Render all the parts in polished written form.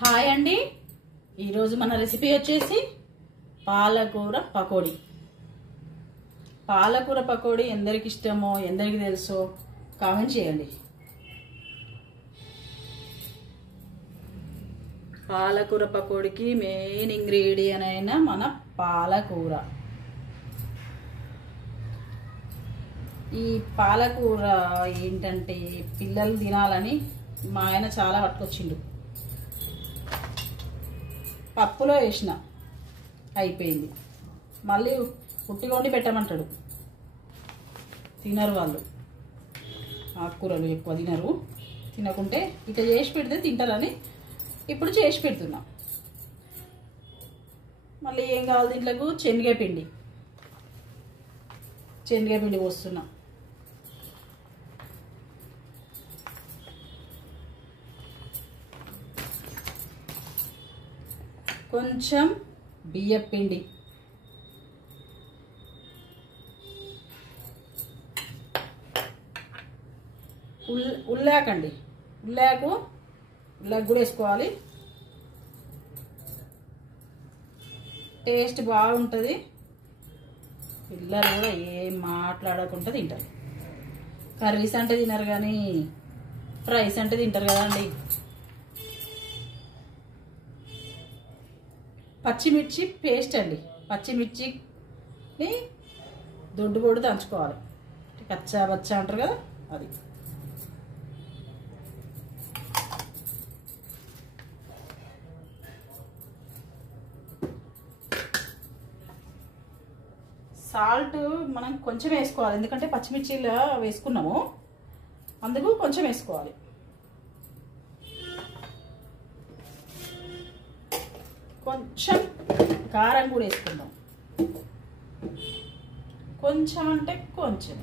Hi అండి, ఈరోజు మన రెసిపీ వచ్చేసి పాలకూర పకోడీ. పాలకూర పకోడీ ఎందరికి ఇష్టమో ఎందరికి తెలుసో కామెంట్ చేయండి. పాలకూర పకోడీకి మెయిన్ ఇంగ్రీడియంట్ అయిన మన పాలకూర. ఈ పాలకూర ఏంటంటే పిల్లలు తినాలని మా ఆయన చాలా పట్టుకొచ్చిండు. పప్పులో వేసిన అయిపోయింది, మళ్ళీ ఉట్టిగా వండి పెట్టమంటాడు. తినరు వాళ్ళు, ఆకుకూరలు ఎక్కువ తినరు. తినకుంటే ఇట్లా చేసి పెడితే తింటారని ఇప్పుడు చేసి పెడుతున్నా. మళ్ళీ ఏం కావాలి దీంట్లోకి? శనగపిండి పోస్తున్నా. కొంచెం బియ్యపిండి, ఉల్లాకండి, ఉల్లాకు కూడా వేసుకోవాలి. టేస్ట్ బాగుంటుంది. పిల్లలు కూడా ఏం మాట్లాడకుండా తింటారు. కర్రీస్ అంటే తినరు కానీ ఫ్రైస్ అంటే తింటారు కదండి. పచ్చిమిర్చి పేస్ట్ అండి, పచ్చిమిర్చిని దొడ్డు పొడి దంచుకోవాలి. కచ్చా బచ్చా అంటారు కదా, అది. సాల్ట్ మనం కొంచెం వేసుకోవాలి, ఎందుకంటే పచ్చిమిర్చిలో వేసుకున్నాము, అందుకు కొంచెం వేసుకోవాలి. కొంచెం కారం కూడా వేసుకుందాం, కొంచెం అంటే కొంచెం.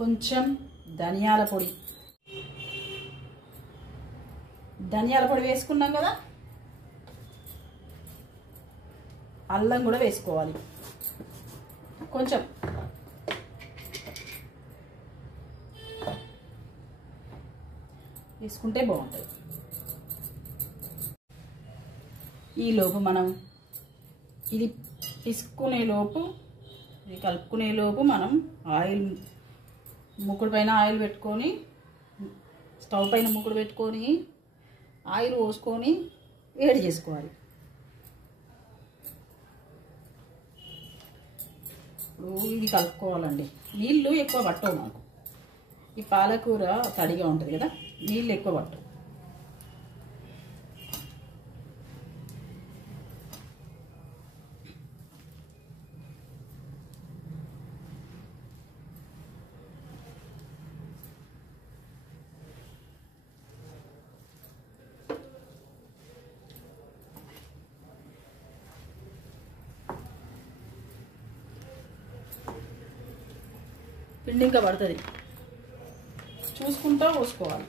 కొంచెం ధనియాల పొడి వేసుకున్నాం కదా. అల్లం కూడా వేసుకోవాలి కొంచెం. వేసుకుంటే బాగుంటుంది. ఈలోపు మనం ఇది కలుపుకునే లోపు మనం ఆయిల్ ముక్కుడు పైన ఆయిల్ పెట్టుకొని, స్టవ్ పైన ముక్కుడు పెట్టుకొని ఆయిల్ పోసుకొని వేడి చేసుకోవాలి. ఇప్పుడు ఇది కలుపుకోవాలండి. నీళ్ళు ఎక్కువ పట్టవు మాకు, ఈ పాలకూర తడిగా ఉంటుంది కదా, నీళ్ళు ఎక్కువ పట్టవు. పిండి ఇంకా పడుతుంది, చూసుకుంటూ పోసుకోవాలి.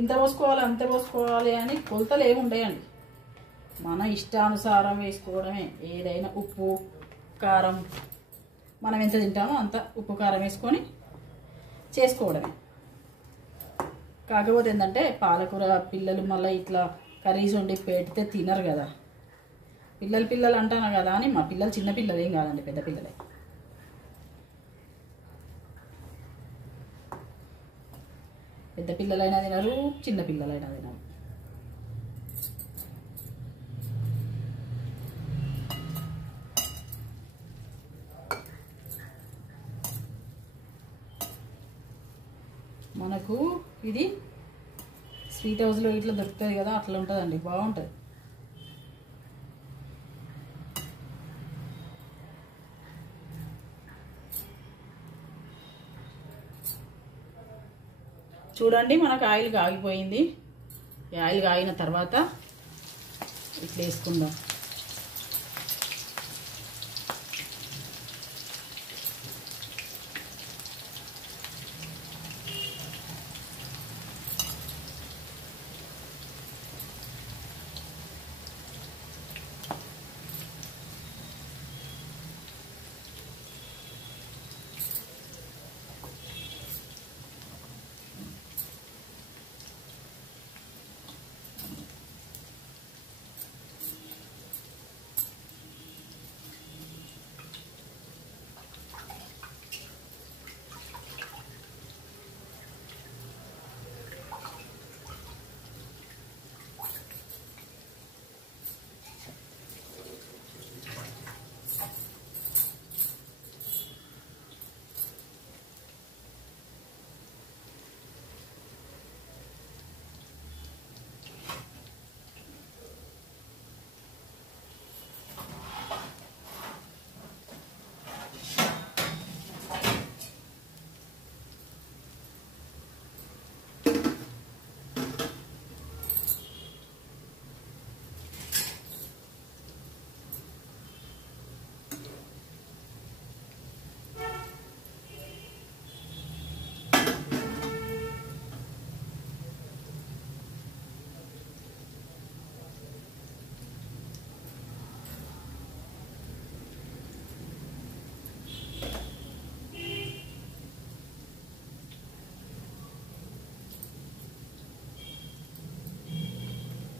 ఇంత పోసుకోవాలి అంత పోసుకోవాలి అని కొలతలు ఏమి ఉండయండి. మన ఇష్టానుసారం వేసుకోవడమే. ఏదైనా ఉప్పు కారం మనం ఎంత తింటామో అంత ఉప్పు కారం వేసుకొని చేసుకోవడమే. కాకపోతే ఏంటంటే పాలకూర పిల్లలు మళ్ళీ ఇట్లా కర్రీస్ వండి పెడితే తినరు కదా. పిల్లలు అంటాను కదా అని, మా పిల్లలు చిన్న పిల్లలు ఏం కాదండి, పెద్ద పిల్లలే. పెద్ద పిల్లలైనా తినరు, చిన్న పిల్లలైనా తినరు. మనకు ఇది స్వీట్ హౌస్లో ఇట్లా దొరుకుతుంది కదా, అట్లా ఉంటుందండి, బాగుంటుంది. చూడండి మనకు ఆయిల్ కాగిపోయింది. ఈ ఆయిల్ కాగిన తర్వాత ఇట్లా వేసుకుందాం.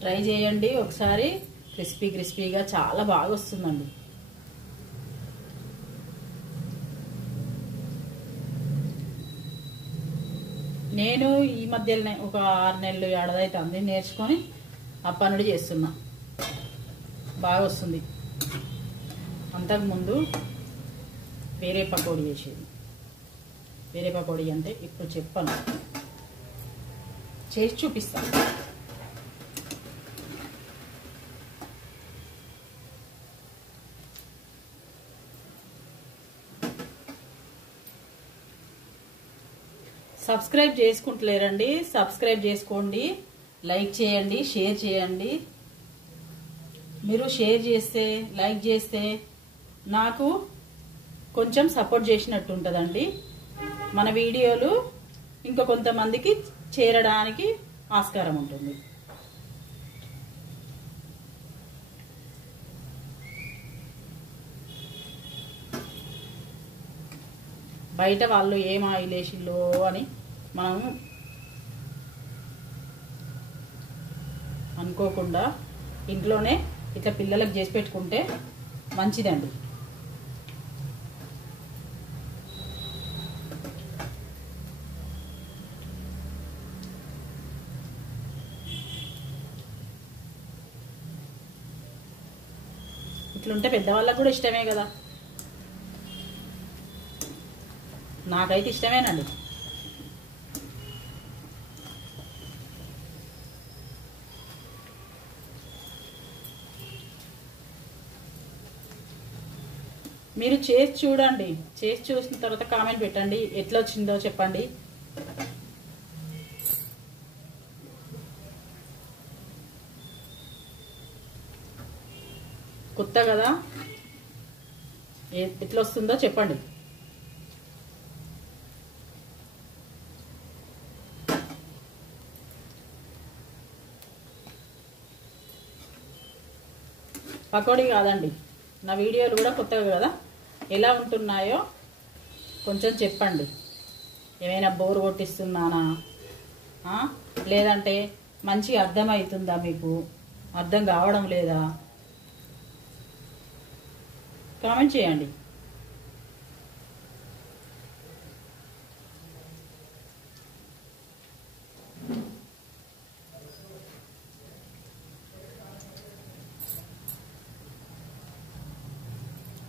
ట్రై చేయండి ఒకసారి, క్రిస్పీగా చాలా బాగా వస్తుందండి. నేను ఈ మధ్యలోనే ఒక 6 నెలలు ఏడాదైతే అంది నేర్చుకొని అప్పనుడి చేస్తున్నా, బాగా వస్తుంది. అంతకుముందు వేరే పకోడీ చేసేది. వేరే పకోడీ అంటే ఇప్పుడు చెప్పను, చేసి చూపిస్తాను. సబ్స్క్రైబ్ చేసుకుంటలేరండి, సబ్స్క్రైబ్ చేసుకోండి, లైక్ చేయండి, షేర్ చేయండి. మీరు షేర్ చేస్తే, లైక్ చేస్తే నాకు కొంచెం సపోర్ట్ చేసినట్టు ఉంటుందండి. మన వీడియోలు ఇంకా కొంతమందికి చేరడానికి ఆస్కారం ఉంటుంది. బయట వాళ్ళు ఏం ఆయిల్ వేసిల్లో అని మనం అనుకోకుండా ఇంట్లోనే ఇట్లా పిల్లలకు చేసి పెట్టుకుంటే మంచిదండి. ఇట్లుంటే పెద్దవాళ్ళకు కూడా ఇష్టమే కదా, నాకైతే ఇష్టమేనండి. మీరు చేసి చూడండి, చేసి చూసిన తర్వాత కామెంట్ పెట్టండి, ఎట్లా వచ్చిందో చెప్పండి. కొత్త కదా, ఎట్లా వస్తుందో చెప్పండి. పకోడీ కాదండి, నా వీడియోలు కూడా కొత్తగా కదా, ఎలా ఉంటున్నాయో కొంచెం చెప్పండి. ఏమైనా బోర్ కొట్టిస్తున్నానా, లేదంటే మంచిగా అర్థమవుతుందా, మీకు అర్థం కావడం లేదా, కామెంట్ చేయండి.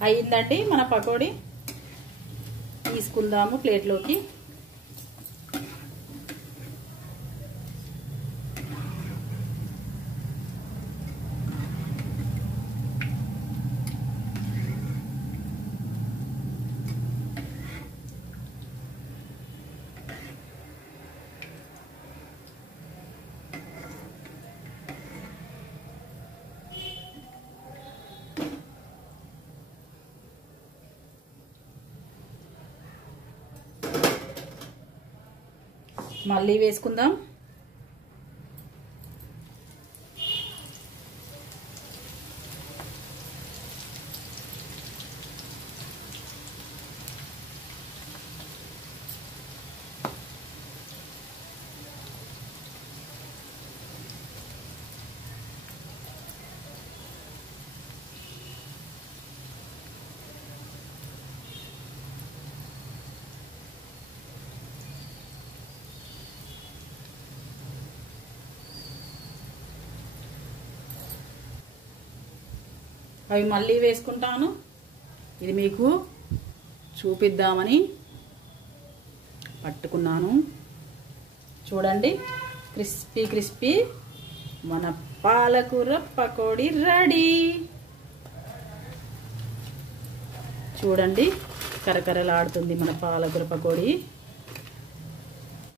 అయిందండి మన పకోడీ. తీసుకుందాము ప్లేట్లోకి. మళ్ళీ వేసుకుందాం. అవి మళ్ళీ వేసుకుంటాను. ఇది మీకు చూపిద్దామని పట్టుకున్నాను. చూడండి, క్రిస్పీ క్రిస్పీ మన పాలకూర పకోడీ రెడీ. చూడండి, కరకరలాడుతుంది మన పాలకూర పకోడీ.